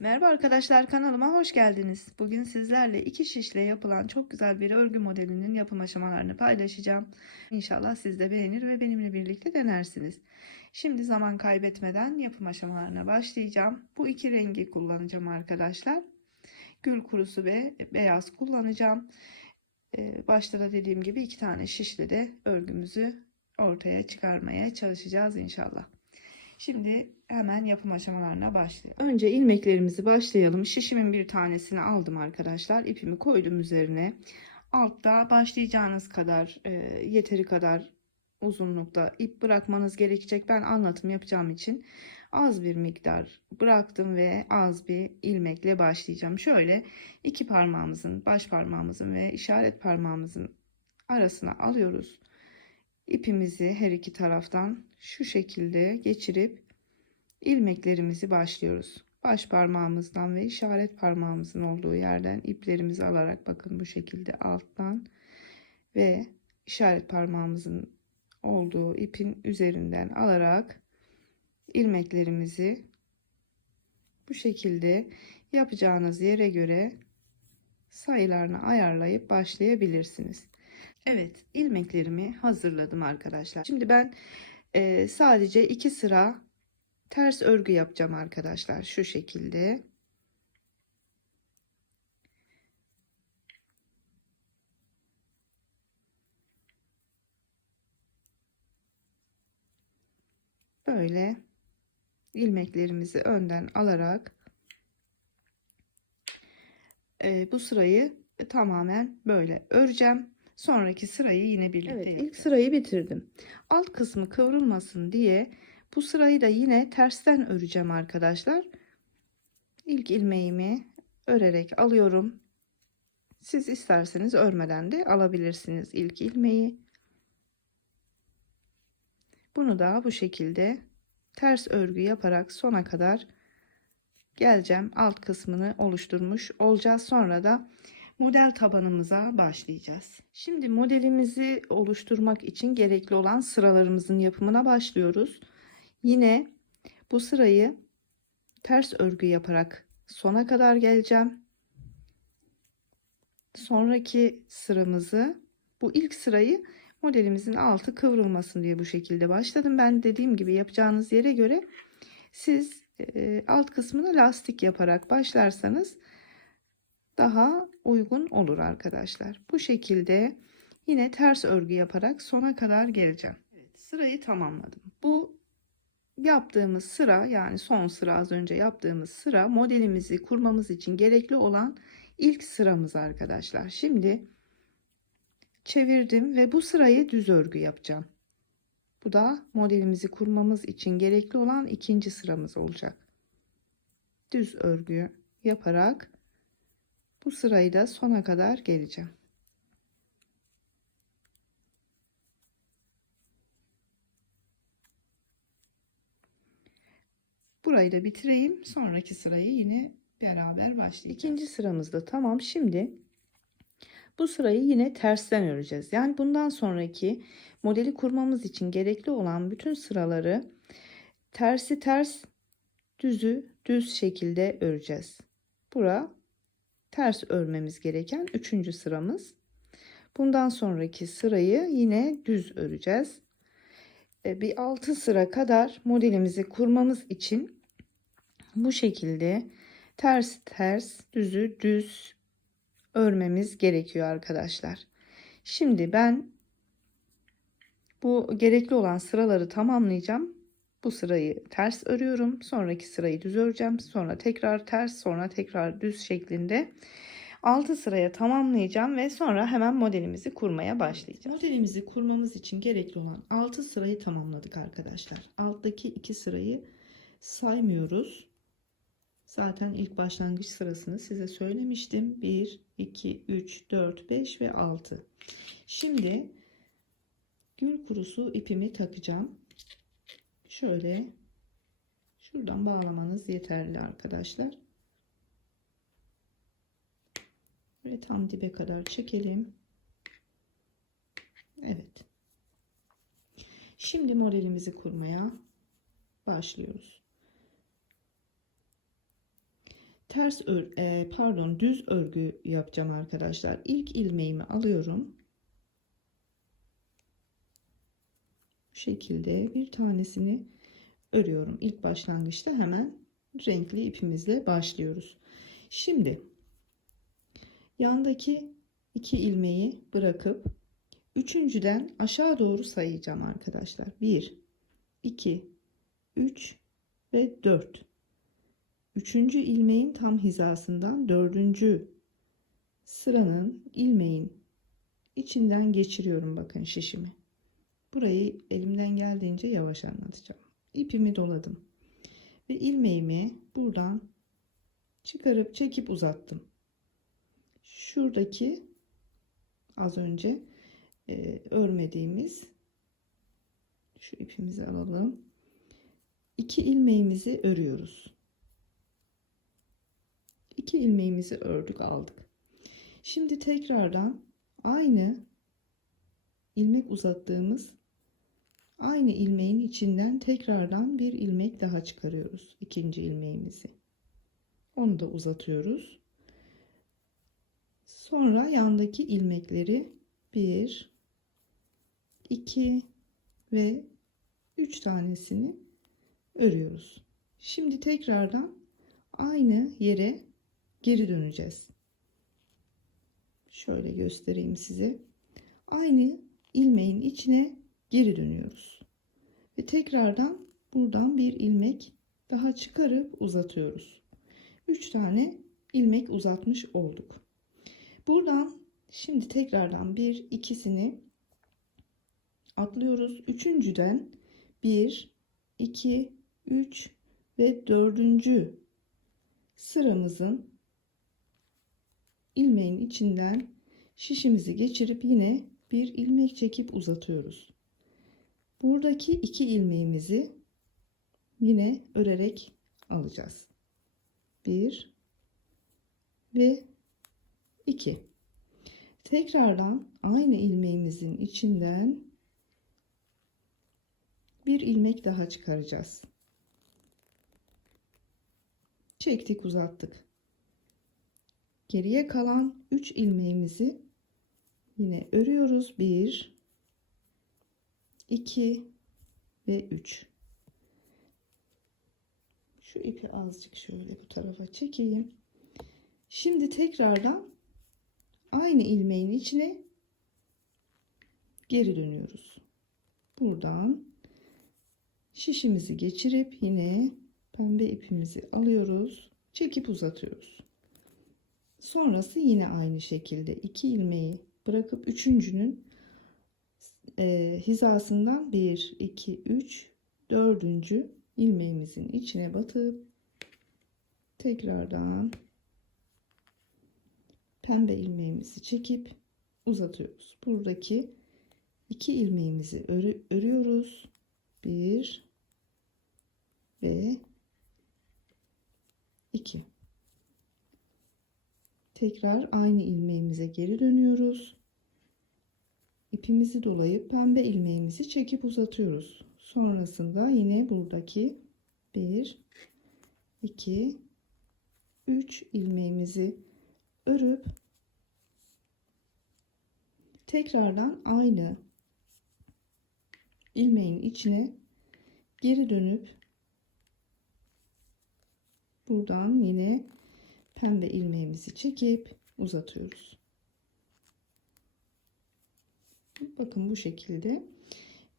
Merhaba arkadaşlar, kanalıma hoş geldiniz. Bugün sizlerle iki şişle yapılan çok güzel bir örgü modelinin yapım aşamalarını paylaşacağım. İnşallah siz de beğenir ve benimle birlikte denersiniz. Şimdi zaman kaybetmeden yapım aşamalarına başlayacağım. Bu iki rengi kullanacağım arkadaşlar. Gül kurusu ve beyaz kullanacağım. Başta da dediğim gibi iki tane şişle de örgümüzü ortaya çıkarmaya çalışacağız inşallah. Şimdi hemen yapım aşamalarına başlayalım. Önce ilmeklerimizi başlayalım. Şişimin bir tanesini aldım arkadaşlar. İpimi koydum üzerine. Altta başlayacağınız kadar yeteri kadar uzunlukta ip bırakmanız gerekecek. Ben anlatım yapacağım için az bir miktar bıraktım ve az bir ilmekle başlayacağım. Şöyle iki parmağımızın, baş parmağımızın ve işaret parmağımızın arasına alıyoruz. İpimizi her iki taraftan şu şekilde geçirip ilmeklerimizi başlıyoruz. Baş parmağımızdan ve işaret parmağımızın olduğu yerden iplerimizi alarak bakın bu şekilde alttan ve işaret parmağımızın olduğu ipin üzerinden alarak ilmeklerimizi bu şekilde yapacağınız yere göre sayılarını ayarlayıp başlayabilirsiniz. Evet, ilmeklerimi hazırladım arkadaşlar. Şimdi ben sadece 2 sıra ters örgü yapacağım arkadaşlar. Şu şekilde. Böyle ilmeklerimizi önden alarak bu sırayı tamamen böyle öreceğim. Sonraki sırayı yine birlikte yapacağız. İlk sırayı bitirdim. Alt kısmı kıvrılmasın diye bu sırayı da yine tersten öreceğim arkadaşlar. İlk ilmeğimi örerek alıyorum. Siz isterseniz örmeden de alabilirsiniz ilk ilmeği. Bunu da bu şekilde ters örgü yaparak sona kadar geleceğim. Alt kısmını oluşturmuş olacağız. Sonra da model tabanımıza başlayacağız. Şimdi modelimizi oluşturmak için gerekli olan sıralarımızın yapımına başlıyoruz. Yine bu sırayı ters örgü yaparak sona kadar geleceğim. Sonraki sıramızı, bu ilk sırayı modelimizin altı kıvrılmasın diye bu şekilde başladım. Ben dediğim gibi yapacağınız yere göre siz alt kısmını lastik yaparak başlarsanız daha uygun olur arkadaşlar. Bu şekilde yine ters örgü yaparak sona kadar geleceğim. Evet, sırayı tamamladım. Bu yaptığımız sıra, yani son sıra, az önce yaptığımız sıra modelimizi kurmamız için gerekli olan ilk sıramız arkadaşlar. Şimdi çevirdim ve bu sırayı düz örgü yapacağım. Bu da modelimizi kurmamız için gerekli olan ikinci sıramız olacak. Düz örgü yaparak bu sırayı da sona kadar geleceğim. Burayı da bitireyim. Sonraki sırayı yine beraber başlayacağız. İkinci sıramızda tamam. Şimdi bu sırayı yine tersten öreceğiz. Yani bundan sonraki modeli kurmamız için gerekli olan bütün sıraları tersi ters, düzü düz şekilde öreceğiz. Bura ters örmemiz gereken 3. sıramız. Bundan sonraki sırayı yine düz öreceğiz. Bir 6 sıra kadar modelimizi kurmamız için bu şekilde ters ters, düzü düz örmemiz gerekiyor arkadaşlar. Şimdi ben bu gerekli olan sıraları tamamlayacağım. Bu sırayı ters örüyorum. Sonraki sırayı düz öreceğim. Sonra tekrar ters, sonra tekrar düz şeklinde 6 sıraya tamamlayacağım ve sonra hemen modelimizi kurmaya başlayacağız. Modelimizi kurmamız için gerekli olan 6 sırayı tamamladık arkadaşlar. Alttaki 2 sırayı saymıyoruz. Zaten ilk başlangıç sırasını size söylemiştim. 1, 2, 3, 4, 5 ve 6. Şimdi gül kurusu ipimi takacağım. Şöyle şuradan bağlamanız yeterli arkadaşlar. Ve tam dibe kadar çekelim. Evet. Şimdi modelimizi kurmaya başlıyoruz. düz örgü yapacağım arkadaşlar. İlk ilmeğimi alıyorum. Bu şekilde bir tanesini örüyorum. İlk başlangıçta hemen renkli ipimizle başlıyoruz. Şimdi yandaki 2 ilmeği bırakıp üçüncüden aşağı doğru sayacağım arkadaşlar. 1, 2, 3 ve 4. Üçüncü ilmeğin tam hizasından dördüncü sıranın ilmeğin içinden geçiriyorum, bakın şişimi. Burayı elimden geldiğince yavaş anlatacağım. İpimi doladım ve ilmeğimi buradan çıkarıp çekip uzattım. Şuradaki az önce örmediğimiz şu ipimizi alalım. 2 ilmeğimizi örüyoruz. 2 ilmeğimizi ördük, aldık. Şimdi tekrardan aynı ilmek uzattığımız aynı ilmeğin içinden tekrardan bir ilmek daha çıkarıyoruz. İkinci ilmeğimizi. Onu da uzatıyoruz. Sonra yandaki ilmekleri 1, 2 ve 3 tanesini örüyoruz. Şimdi tekrardan aynı yere geri döneceğiz. Şöyle göstereyim size. Aynı ilmeğin içine geri dönüyoruz. Ve tekrardan buradan bir ilmek daha çıkarıp uzatıyoruz. 3 tane ilmek uzatmış olduk. Buradan şimdi tekrardan ikisini atlıyoruz. Üçüncüden 1, 2, 3 ve 4. sıramızın ilmeğin içinden şişimizi geçirip yine bir ilmek çekip uzatıyoruz. Buradaki 2 ilmeğimizi yine örerek alacağız. 1 ve 2. Tekrardan aynı ilmeğimizin içinden bir ilmek daha çıkaracağız. Çektik, uzattık. Geriye kalan 3 ilmeğimizi yine örüyoruz. 1, 2 ve 3. Şu ipi azıcık şöyle bu tarafa çekeyim. Şimdi tekrardan aynı ilmeğin içine geri dönüyoruz. Buradan şişimizi geçirip yine pembe ipimizi alıyoruz. Çekip uzatıyoruz. Sonrası yine aynı şekilde 2 ilmeği bırakıp üçüncünün hizasından 1, 2, 3, 4. ilmeğimizin içine batıp tekrardan pembe ilmeğimizi çekip uzatıyoruz. Buradaki 2 ilmeğimizi örüyoruz. 1 ve 2. Tekrar aynı ilmeğimize geri dönüyoruz. İpimizi dolayıp pembe ilmeğimizi çekip uzatıyoruz. Sonrasında yine buradaki 1, 2, 3 ilmeğimizi örüp tekrardan aynı ilmeğin içine geri dönüp buradan yine pembe ilmeğimizi çekip uzatıyoruz. Bakın bu şekilde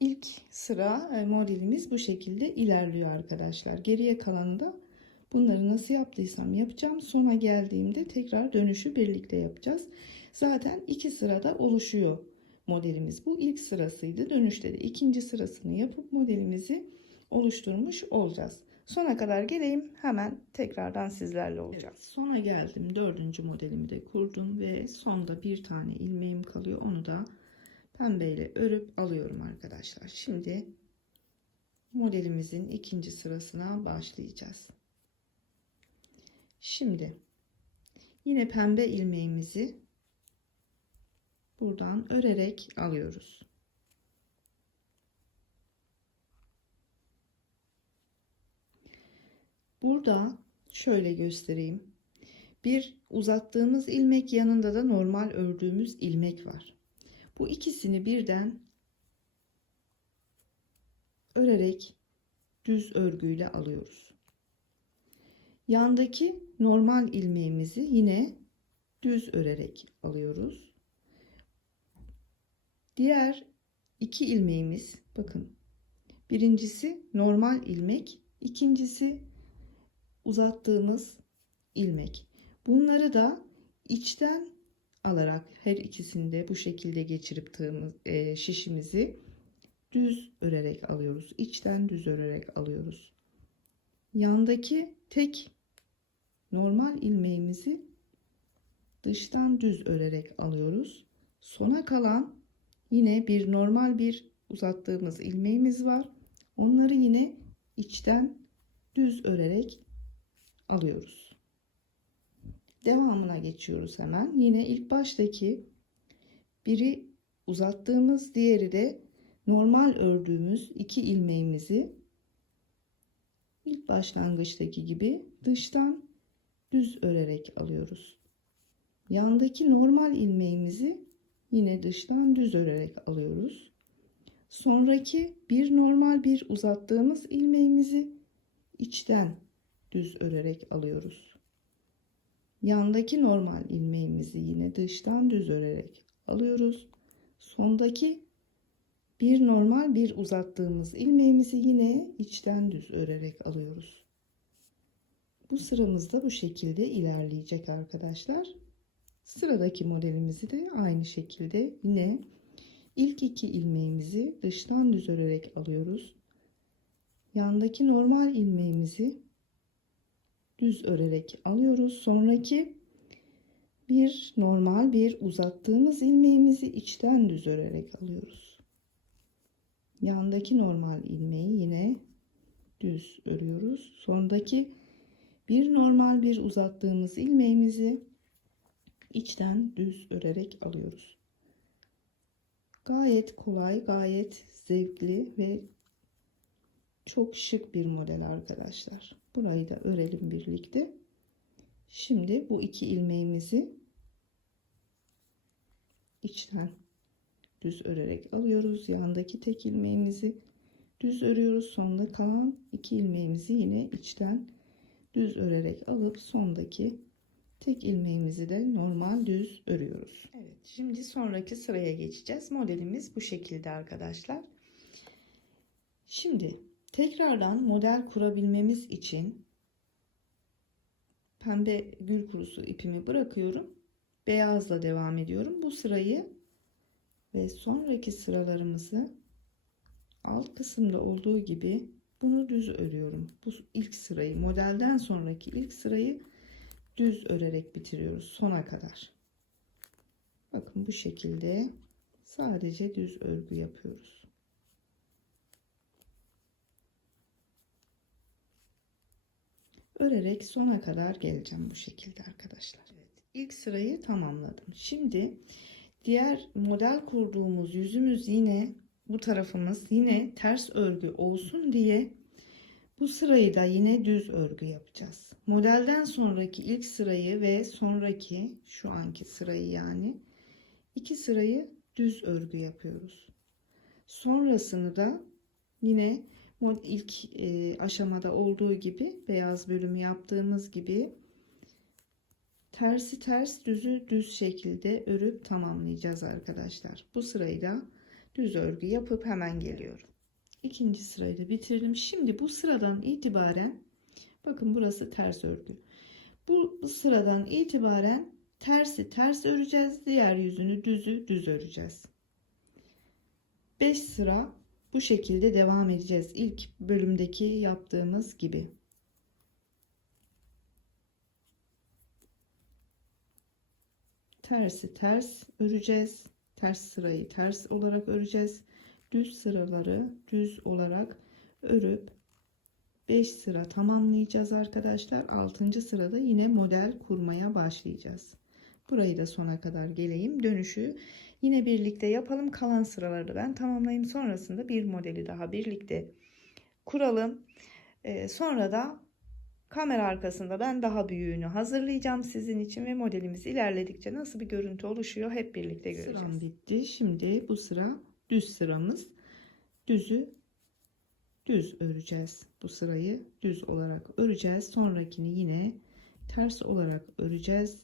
ilk sıra modelimiz bu şekilde ilerliyor arkadaşlar. Geriye kalanında bunları nasıl yaptıysam yapacağım. Sona geldiğimde tekrar dönüşü birlikte yapacağız. Zaten 2 sırada oluşuyor modelimiz. Bu ilk sırasıydı. Dönüşte de ikinci sırasını yapıp modelimizi oluşturmuş olacağız. Sona kadar geleyim, hemen tekrardan sizlerle olacağım. Evet, sona geldim. 4. modelimi de kurdum ve sonda bir tane ilmeğim kalıyor. Onu da pembeyle örüp alıyorum arkadaşlar. Şimdi modelimizin ikinci sırasına başlayacağız. Şimdi yine pembe ilmeğimizi buradan örerek alıyoruz. Burada şöyle göstereyim. Bir uzattığımız ilmek, yanında da normal ördüğümüz ilmek var. Bu ikisini birden örerek düz örgüyle alıyoruz. Yandaki normal ilmeğimizi yine düz örerek alıyoruz. Diğer iki ilmeğimiz, bakın, birincisi normal ilmek, ikincisi uzattığımız ilmek. Bunları da içten alarak her ikisini de bu şekilde geçirip şişimizi düz örerek alıyoruz. İçten düz örerek alıyoruz. Yandaki tek normal ilmeğimizi dıştan düz örerek alıyoruz. Sona kalan yine bir normal bir uzattığımız ilmeğimiz var. Onları yine içten düz örerek alıyoruz. Devamına geçiyoruz hemen. Yine ilk baştaki biri uzattığımız, diğeri de normal ördüğümüz iki ilmeğimizi ilk başlangıçtaki gibi dıştan düz örerek alıyoruz. Yandaki normal ilmeğimizi yine dıştan düz örerek alıyoruz. Sonraki bir normal bir uzattığımız ilmeğimizi içten düz örerek alıyoruz. Yandaki normal ilmeğimizi yine dıştan düz örerek alıyoruz. Sondaki bir normal bir uzattığımız ilmeğimizi yine içten düz örerek alıyoruz. Bu sıramız da bu şekilde ilerleyecek arkadaşlar. Sıradaki modelimizi de aynı şekilde yine ilk iki ilmeğimizi dıştan düz örerek alıyoruz. Yandaki normal ilmeğimizi düz örerek alıyoruz. Sonraki bir normal bir uzattığımız ilmeğimizi içten düz örerek alıyoruz. Yandaki normal ilmeği yine düz örüyoruz. Sondaki bir normal bir uzattığımız ilmeğimizi içten düz örerek alıyoruz. Gayet kolay, gayet zevkli ve çok şık bir model arkadaşlar. Burayı da örelim birlikte. Şimdi bu iki ilmeğimizi içten düz örerek alıyoruz. Yandaki tek ilmeğimizi düz örüyoruz. Sonda kalan iki ilmeğimizi yine içten düz örerek alıp sondaki tek ilmeğimizi de normal düz örüyoruz. Evet, şimdi sonraki sıraya geçeceğiz. Modelimiz bu şekilde arkadaşlar. Şimdi tekrardan model kurabilmemiz için pembe gül kurusu ipimi bırakıyorum. Beyazla devam ediyorum. Bu sırayı ve sonraki sıralarımızı alt kısımda olduğu gibi bunu düz örüyorum. Bu ilk sırayı, modelden sonraki ilk sırayı düz örerek bitiriyoruz sona kadar. Bakın bu şekilde sadece düz örgü yapıyoruz. Örerek sona kadar geleceğim bu şekilde arkadaşlar. Evet, ilk sırayı tamamladım. Şimdi diğer model kurduğumuz yüzümüz yine bu tarafımız yine ters örgü olsun diye bu sırayı da yine düz örgü yapacağız. Modelden sonraki ilk sırayı ve sonraki şu anki sırayı yani iki sırayı düz örgü yapıyoruz. Sonrasını da yine ilk aşamada olduğu gibi beyaz bölümü yaptığımız gibi tersi ters düzü düz şekilde örüp tamamlayacağız arkadaşlar. Bu sırayı da düz örgü yapıp hemen geliyorum. İkinci sırayı da bitirdim. Şimdi bu sıradan itibaren bakın burası ters örgü. Bu sıradan itibaren tersi ters öreceğiz. Diğer yüzünü düzü düz öreceğiz. 5 sıra bu şekilde devam edeceğiz. İlk bölümdeki yaptığımız gibi. Tersi ters öreceğiz. Ters sırayı ters olarak öreceğiz. Düz sıraları düz olarak örüp 5 sıra tamamlayacağız arkadaşlar. 6. sırada yine model kurmaya başlayacağız. Burayı da sona kadar geleyim. Dönüşü yine birlikte yapalım. Kalan sıraları ben tamamlayayım. Sonrasında bir modeli daha birlikte kuralım. Sonra da Kamera arkasında ben daha büyüğünü hazırlayacağım sizin için ve modelimiz ilerledikçe nasıl bir görüntü oluşuyor hep birlikte göreceğiz. Sıram bitti. Şimdi bu sıra düz sıramız. Düz öreceğiz. Bu sırayı düz olarak öreceğiz. Sonrakini yine ters olarak öreceğiz.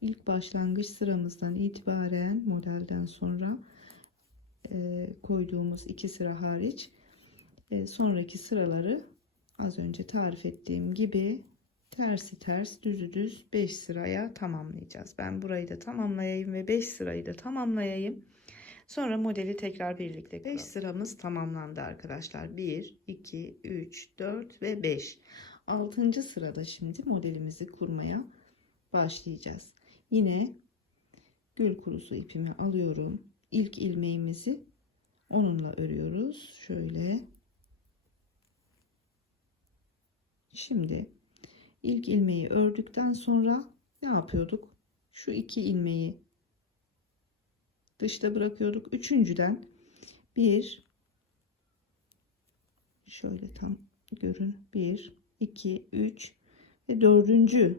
İlk başlangıç sıramızdan itibaren modelden sonra koyduğumuz 2 sıra hariç sonraki sıraları az önce tarif ettiğim gibi tersi ters düzü düz 5 sıraya tamamlayacağız. Ben burayı da tamamlayayım ve 5 sırayı da tamamlayayım. Sonra modeli tekrar birlikte kuralım. 5 sıramız tamamlandı arkadaşlar. 1, 2, 3, 4 ve 5. 6. sırada şimdi modelimizi kurmaya başlayacağız. Yine gül kurusu ipimi alıyorum. İlk ilmeğimizi onunla örüyoruz. Şöyle. Şimdi ilk ilmeği ördükten sonra ne yapıyorduk? Şu 2 ilmeği dışta bırakıyorduk. Üçüncüden bir, şöyle tam görün, 1, 2, 3 ve 4.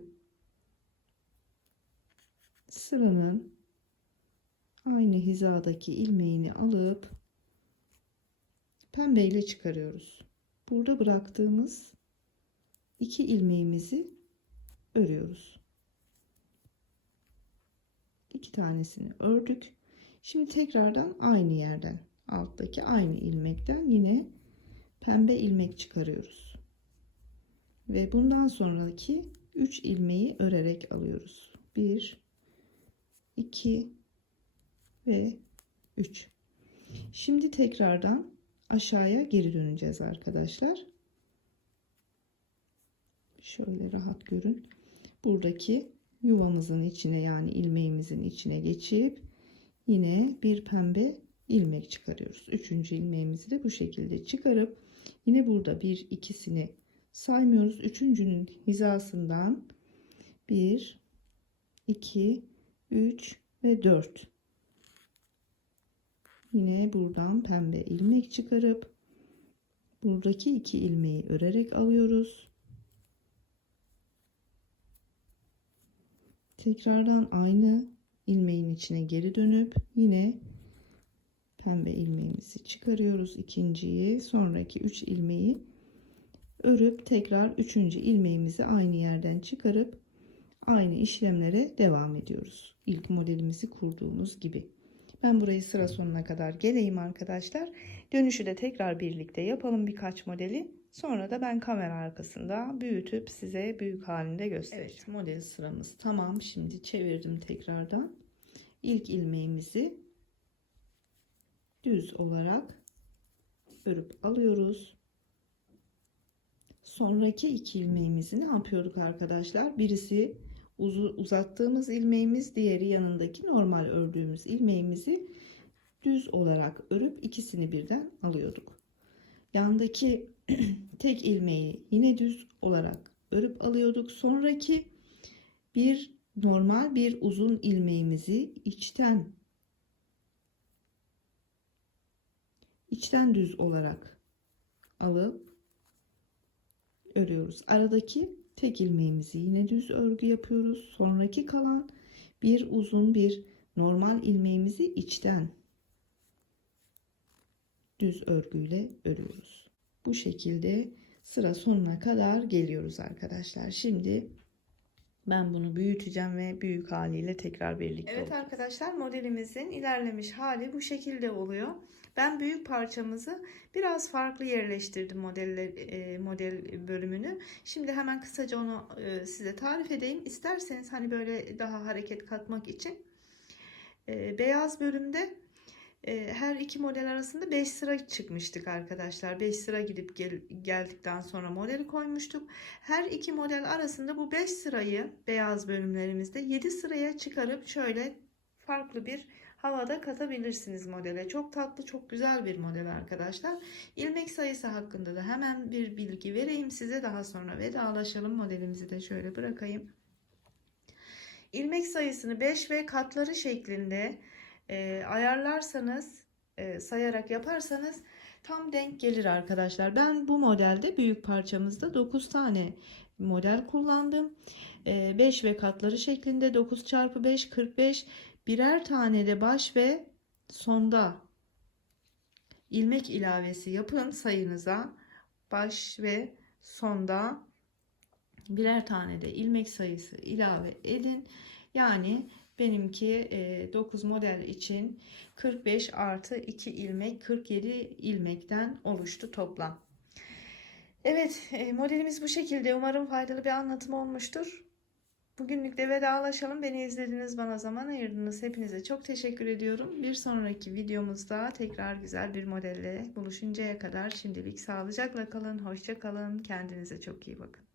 sıranın aynı hizadaki ilmeğini alıp pembe ile çıkarıyoruz. Burada bıraktığımız 2 ilmeğimizi örüyoruz. 2 tanesini ördük. Şimdi tekrardan aynı yerden, alttaki aynı ilmekten yine pembe ilmek çıkarıyoruz. Ve bundan sonraki 3 ilmeği örerek alıyoruz. 1, 2 ve 3. Şimdi tekrardan aşağıya geri döneceğiz arkadaşlar. Şöyle rahat görün. Buradaki yuvamızın içine, yani ilmeğimizin içine geçip yine bir pembe ilmek çıkarıyoruz. 3. ilmeğimizi de bu şekilde çıkarıp yine burada 1 2'sini saymıyoruz. 3.'nün hizasından 1 2 3 ve 4. Yine buradan pembe ilmek çıkarıp buradaki 2 ilmeği örerek alıyoruz. Tekrardan aynı ilmeğin içine geri dönüp yine pembe ilmeğimizi çıkarıyoruz, ikinciyi. Sonraki 3 ilmeği örüp tekrar 3. ilmeğimizi aynı yerden çıkarıp aynı işlemlere devam ediyoruz. İlk modelimizi kurduğumuz gibi. Ben burayı sıra sonuna kadar geleyim arkadaşlar. Dönüşü de tekrar birlikte yapalım birkaç modeli. Sonra da ben kamera arkasında büyütüp size büyük halinde göstereceğim. Evet, model sıramız tamam. Şimdi çevirdim tekrardan. İlk ilmeğimizi düz olarak örüp alıyoruz. Sonraki 2 ilmeğimizi ne yapıyorduk arkadaşlar? Birisi uzattığımız ilmeğimiz, diğeri yanındaki normal ördüğümüz ilmeğimizi düz olarak örüp ikisini birden alıyorduk. Yandaki tek ilmeği yine düz olarak örüp alıyorduk. Sonraki bir normal bir uzun ilmeğimizi içten düz olarak alıp örüyoruz. Aradaki tek ilmeğimizi yine düz örgü yapıyoruz. Sonraki kalan bir uzun bir normal ilmeğimizi içten düz örgüyle örüyoruz. Bu şekilde sıra sonuna kadar geliyoruz arkadaşlar. Şimdi ben bunu büyüteceğim ve büyük haliyle tekrar birlikte olacağız. Evet arkadaşlar, modelimizin ilerlemiş hali bu şekilde oluyor. Ben büyük parçamızı biraz farklı yerleştirdim model bölümünü. Şimdi hemen kısaca onu size tarif edeyim. İsterseniz hani böyle daha hareket katmak için beyaz bölümde her iki model arasında 5 sıra çıkmıştık arkadaşlar. 5 sıra gidip geldikten sonra modeli koymuştuk. Her iki model arasında bu 5 sırayı beyaz bölümlerimizde 7 sıraya çıkarıp şöyle farklı bir havada katabilirsiniz modele. Çok tatlı, çok güzel bir model arkadaşlar. İlmek sayısı hakkında da hemen bir bilgi vereyim size. Daha sonra vedalaşalım. Modelimizi de şöyle bırakayım. İlmek sayısını 5 ve katları şeklinde ayarlarsanız sayarak yaparsanız tam denk gelir arkadaşlar. Ben bu modelde büyük parçamızda 9 tane model kullandım. 5 ve katları şeklinde 9 çarpı 5 45, birer tane de baş ve sonda ilmek ilavesi yapın sayınıza. Baş ve sonda birer tane de ilmek sayısı ilave edin. Yani benimki 9 model için 45 artı 2 ilmek 47 ilmekten oluştu toplam. Evet, modelimiz bu şekilde. Umarım faydalı bir anlatım olmuştur. Bugünlük de vedalaşalım. Beni izlediniz, bana zaman ayırdınız. Hepinize çok teşekkür ediyorum. Bir sonraki videomuzda tekrar güzel bir modelle buluşuncaya kadar şimdilik sağlıcakla kalın, hoşça kalın. Kendinize çok iyi bakın.